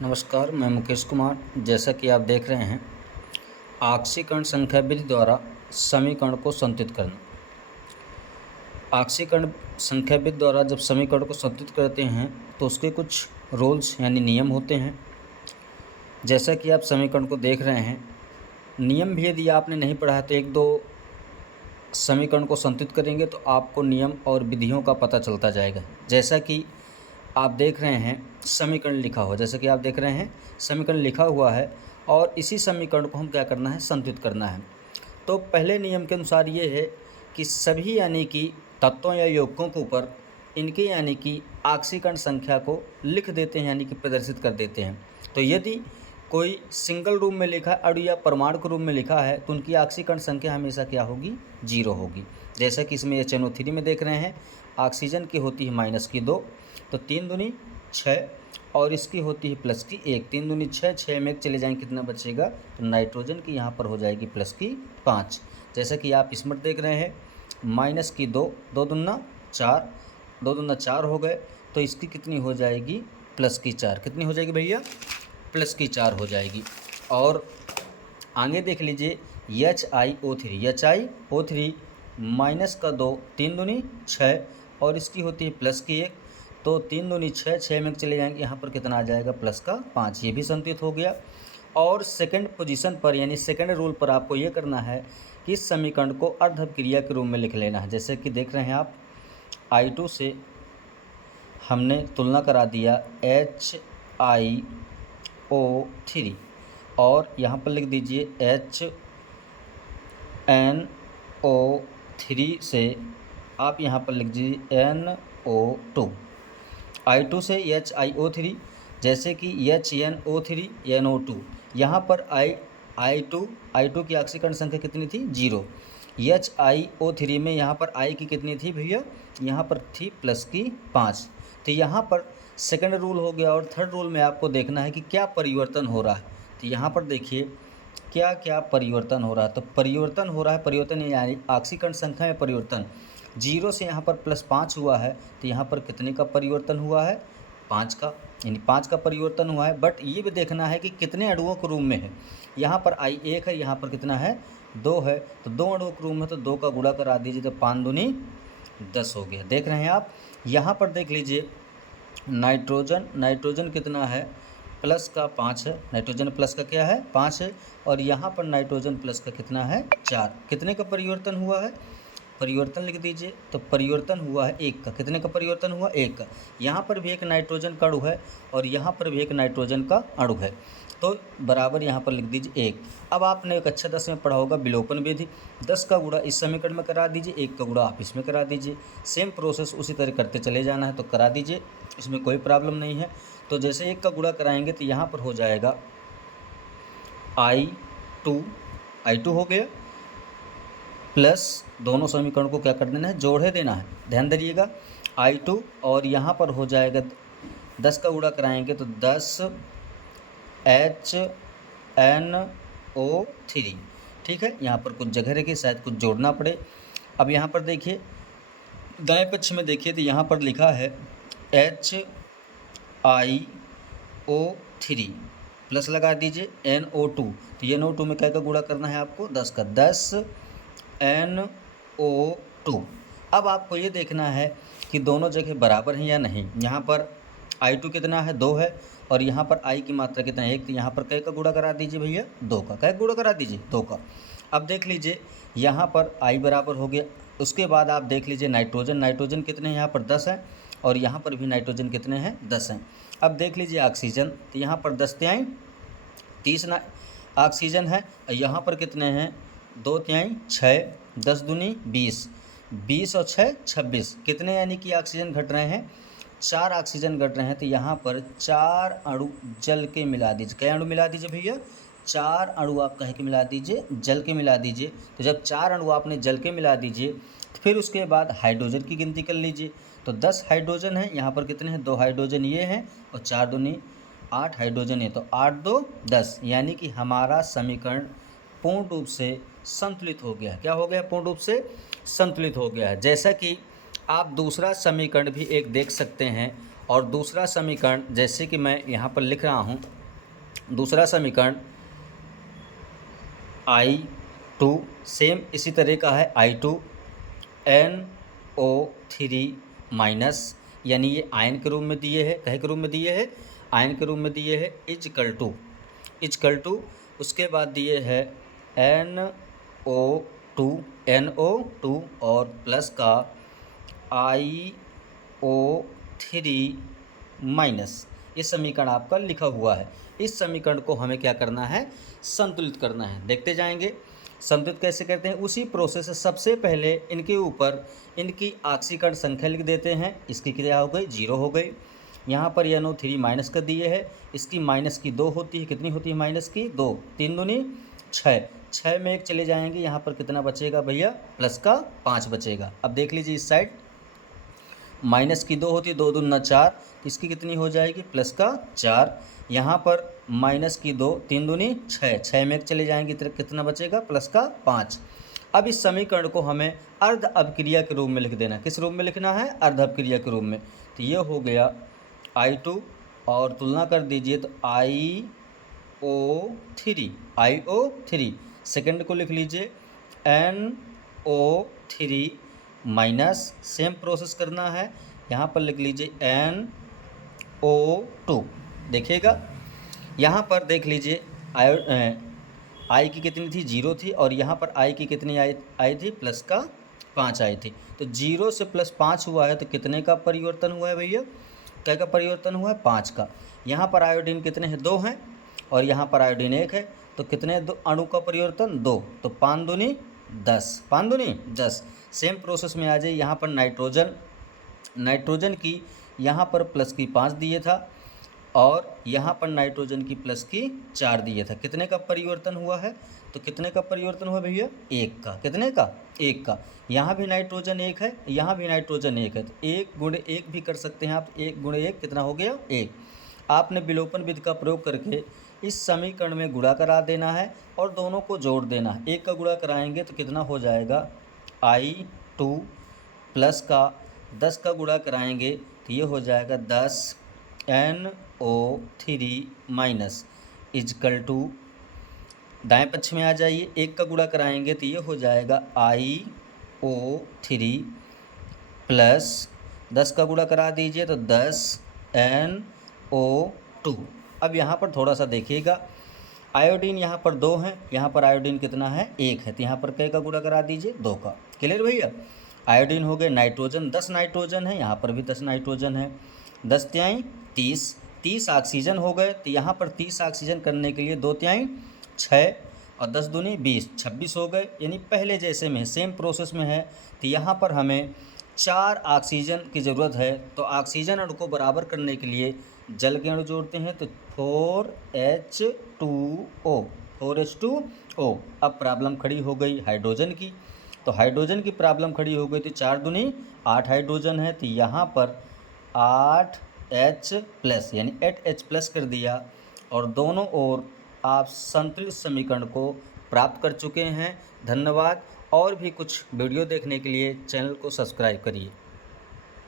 नमस्कार, मैं मुकेश कुमार। जैसा कि आप देख रहे हैं, आक्सीकरण संख्या विधि द्वारा समीकरण को संतुलित करना। आक्सीकरण संख्या विधि द्वारा जब समीकरण को संतुलित करते हैं तो उसके कुछ रूल्स यानी नियम होते हैं। जैसा कि आप समीकरण को देख रहे हैं, नियम भी यदि आपने नहीं पढ़ा है तो एक दो समीकरण को संतुलित करेंगे तो आपको नियम और विधियों का पता चलता जाएगा। जैसा कि आप देख रहे हैं, समीकरण लिखा हुआ, जैसे कि आप देख रहे हैं समीकरण लिखा हुआ है और इसी समीकरण को हम क्या करना है, संतुलित करना है। तो पहले नियम के अनुसार ये है कि सभी यानी कि तत्वों या यौगिकों के ऊपर इनके यानी कि आक्सीकरण संख्या को लिख देते हैं, यानी कि प्रदर्शित कर देते हैं। तो यदि कोई सिंगल रूप में लिखा है अणु या परमाणु के रूप में लिखा है तो उनकी आक्सीकरण संख्या हमेशा क्या होगी, 0 होगी। जैसा कि इसमें HNO3 में देख रहे हैं, ऑक्सीजन की होती है -2, तो 3 दूनी 6 और इसकी होती है +1। 3 दूनी 6, 6 में चले जाएंगे, कितना बचेगा, तो नाइट्रोजन की यहाँ पर हो जाएगी +5। जैसा कि आप इसमें देख रहे हैं -2, 2 दूना 4, 2 दूना 4 हो गए, तो इसकी कितनी हो जाएगी, +4। कितनी हो जाएगी भैया, +4 हो जाएगी। और आगे देख लीजिए HiO3 -2, 3 दूनी 6 और इसकी होती है +1, तो 3 दूनी 6, 6 में चले जाएंगे, यहाँ पर कितना आ जाएगा, +5। ये भी संतुलित हो गया। और सेकंड पोजीशन पर यानी सेकंड रूल पर आपको ये करना है कि इस समीकरण को अर्धक्रिया के रूप में लिख लेना है। जैसे कि देख रहे हैं आप, I2 से हमने तुलना करा दिया HiO3 और यहाँ पर लिख दीजिए HNO3 से आप यहाँ पर लिख दीजिए NO2। I2 से HiO3, जैसे कि HNO3 NO2, यहाँ पर I2 की ऑक्सीकरण संख्या कितनी थी, 0। HiO3 में यहाँ पर I की कितनी थी भैया, यहाँ पर थी +5। तो यहाँ पर सेकंड रूल हो गया। और थर्ड रूल में आपको देखना है कि क्या परिवर्तन हो रहा है। तो यहाँ पर देखिए क्या क्या परिवर्तन हो रहा है। तो परिवर्तन हो रहा है, परिवर्तन यानी ऑक्सीकरण संख्या में परिवर्तन। 0 से यहाँ पर +5 हुआ है, तो यहाँ पर कितने का परिवर्तन हुआ है, 5 का, यानी 5 का परिवर्तन हुआ है। बट ये भी देखना है कि कितने अणुओं के रूप में है। यहाँ पर I 1 है, यहाँ पर कितना है, 2 है, तो 2 अणुओं के रूप में, तो 2 का गुणा करा दीजिए, तो 5 दूनी 10 हो गया। देख रहे हैं आप, यहाँ पर देख लीजिए नाइट्रोजन कितना है, +5 है। नाइट्रोजन प्लस का क्या है, 5 है। और यहाँ पर नाइट्रोजन प्लस का कितना है, 4। कितने का परिवर्तन हुआ है, परिवर्तन लिख दीजिए, तो परिवर्तन हुआ है 1 का। कितने का परिवर्तन हुआ, 1 का। यहाँ पर भी एक नाइट्रोजन का अणु है और यहाँ पर भी एक नाइट्रोजन का अणु है, तो बराबर यहाँ पर लिख दीजिए 1। अब आपने कक्षा 10 में पढ़ा होगा विलोपन विधि। 10 का गुणा इस समीकरण में करा दीजिए, 1 का गुणा आप इसमें करा दीजिए। सेम प्रोसेस उसी तरह करते चले जाना है, तो करा दीजिए, इसमें कोई प्रॉब्लम नहीं है। तो जैसे 1 का गुणा कराएंगे तो यहाँ पर हो जाएगा I2 हो गया, प्लस दोनों समीकरण को क्या कर देना है, जोड़े देना है। ध्यान दीजिएगा, I2 और यहाँ पर हो जाएगा 10 का गुणा कराएंगे तो 10 HNO3। ठीक है, यहाँ पर कुछ जगह रखिए, शायद कुछ जोड़ना पड़े। अब यहाँ पर देखिए दाएं पक्ष में देखिए तो यहाँ पर लिखा है HiO3 प्लस लगा दीजिए NO2। तो ये NO2 में क्या का गुणा करना है आपको, 10 का, 10 NO2। अब आपको ये देखना है कि दोनों जगह बराबर हैं या नहीं। यहाँ पर I2 कितना है, 2 है, और यहाँ पर I की मात्रा कितना है, 1। तो यहाँ पर कै का गुणा करा दीजिए भैया, 2 का। कै गुणा करा दीजिए, 2 का। अब देख लीजिए यहाँ पर I बराबर हो गया। उसके बाद आप देख लीजिए नाइट्रोजन कितने हैं, यहाँ पर 10 हैं, और यहाँ पर भी नाइट्रोजन कितने हैं, 10 हैं। अब देख लीजिए ऑक्सीजन, तो यहाँ पर 10 तिहाई 30 ऑक्सीजन है, यहाँ पर कितने हैं, 2 तिहाई 6, 10 दूनी 20, 20 और 6 26। कितने यानी कि ऑक्सीजन घट रहे हैं, 4 ऑक्सीजन घट रहे हैं। तो यहाँ पर 4 अणु जल के मिला दीजिए। क्या अणु मिला दीजिए भैया, 4 अणु आप कह के मिला दीजिए, जल के मिला दीजिए। तो जब 4 अणु आपने जल के मिला दीजिए तो फिर उसके बाद हाइड्रोजन की गिनती कर लीजिए। तो 10 हाइड्रोजन है, यहाँ पर कितने हैं, 2 हाइड्रोजन ये हैं, और 4 दूनी 8 हाइड्रोजन है, तो 8 2 10। यानी कि हमारा समीकरण पूर्ण रूप से संतुलित हो गया है। क्या हो गया, पूर्ण रूप से संतुलित हो गया है। जैसा कि आप दूसरा समीकरण भी एक देख सकते हैं, और दूसरा समीकरण जैसे कि मैं यहाँ पर लिख रहा हूँ, दूसरा समीकरण I2 सेम इसी तरह का है, I2 NO3 माइनस, यानी ये आयन के रूप में दिए है, कहे के रूप में दिए है, आयन के रूप में दिए है, इजकल टू उसके बाद दिए है NO2 और प्लस का IO3 माइनस। ये समीकरण आपका लिखा हुआ है। इस समीकरण को हमें क्या करना है, संतुलित करना है। देखते जाएंगे संतुलित कैसे करते हैं। उसी प्रोसेस से सबसे पहले इनके ऊपर इनकी ऑक्सीकरण संख्या लिख देते हैं। इसकी क्या हो गई, 0 हो गई। यहाँ पर NO3 माइनस कर दिए है, इसकी माइनस की 2 होती है, कितनी होती है माइनस की 2, 3 दूनी 6, 6 में 1 चले जाएंगे, यहाँ पर कितना बचेगा भैया, प्लस का 5 बचेगा। अब देख लीजिए इस साइड माइनस की 2 होती है, 2 दूना 4, इसकी कितनी हो जाएगी, प्लस का 4। यहाँ पर माइनस की 2, 3 दूनी 6, 6 में 1 चले जाएंगे, कितना बचेगा, प्लस का 5। अब इस समीकरण को हमें अर्ध अवक्रिया के रूप में लिख देना। किस रूप में लिखना है, अर्ध अवक्रिया के रूप में। तो ये हो गया I2 और तुलना कर दीजिए तो IO3 सेकंड को लिख लीजिए NO3 माइनस, सेम प्रोसेस करना है, यहाँ पर लिख लीजिए NO2। देखिएगा यहाँ पर देख लीजिए आई की कितनी थी, 0 थी, और यहाँ पर आई की कितनी आई थी, प्लस का 5 आई थी। तो 0 से प्लस 5 हुआ है, तो कितने का परिवर्तन हुआ है भैया, क्या का परिवर्तन हुआ है, 5 का। यहाँ पर आयोडीन कितने हैं, 2 हैं, और यहाँ पर आयोडीन 1 है, तो कितने अणु का परिवर्तन, 2, तो 5 दूनी 10, 5 दूनी 10। सेम प्रोसेस में आ जाइए, यहाँ पर नाइट्रोजन की यहाँ पर प्लस की 5 दिए था, और यहाँ पर नाइट्रोजन की प्लस की 4 दिए था। कितने का परिवर्तन हुआ है, तो कितने का परिवर्तन हुआ भैया, 1 का। कितने का, 1 का। यहाँ भी नाइट्रोजन 1 है, यहाँ भी नाइट्रोजन 1 है, तो 1 गुणे 1 भी कर सकते हैं आप। 1 गुणे 1 कितना हो गया, 1। आपने विलोपन विधि का प्रयोग करके इस समीकरण में गुणा करा देना है और दोनों को जोड़ देना है। 1 का गुणा कराएंगे तो कितना हो जाएगा, I2 प्लस का 10 का गुणा कराएंगे तो ये हो जाएगा 10 NO3 माइनस इजकल टू, दाएं पक्ष में आ जाइए, 1 का गुणा कराएंगे तो ये हो जाएगा IO3 प्लस 10 का गुणा करा दीजिए तो 10 NO2। अब यहाँ पर थोड़ा सा देखिएगा, आयोडीन यहाँ पर 2 हैं, यहाँ पर आयोडीन कितना है, 1 है, तो यहाँ पर कै का गुणा करा दीजिए, 2 का। क्लियर भैया। आयोडीन हो गए, नाइट्रोजन 10 नाइट्रोजन है, यहाँ पर भी 10 नाइट्रोजन है, 10 तिहाई 30 ऑक्सीजन हो गए। तो यहाँ पर 30 ऑक्सीजन करने के लिए 2 तिहाई 6 और 10 दूनी 20, 26 हो गए, यानी पहले जैसे में सेम प्रोसेस में है। तो यहाँ पर हमें 4 ऑक्सीजन की ज़रूरत है, तो ऑक्सीजन अणु को बराबर करने के लिए जल के अणु जोड़ते हैं, तो 4H2O। अब प्रॉब्लम खड़ी हो गई हाइड्रोजन की, तो हाइड्रोजन की प्रॉब्लम खड़ी हो गई, तो 4 दूनी 8 हाइड्रोजन है, तो यहाँ पर 8H+ यानी 8H+ कर दिया, और दोनों ओर आप संतुलित समीकरण को प्राप्त कर चुके हैं। धन्यवाद। और भी कुछ वीडियो देखने के लिए चैनल को सब्सक्राइब करिए।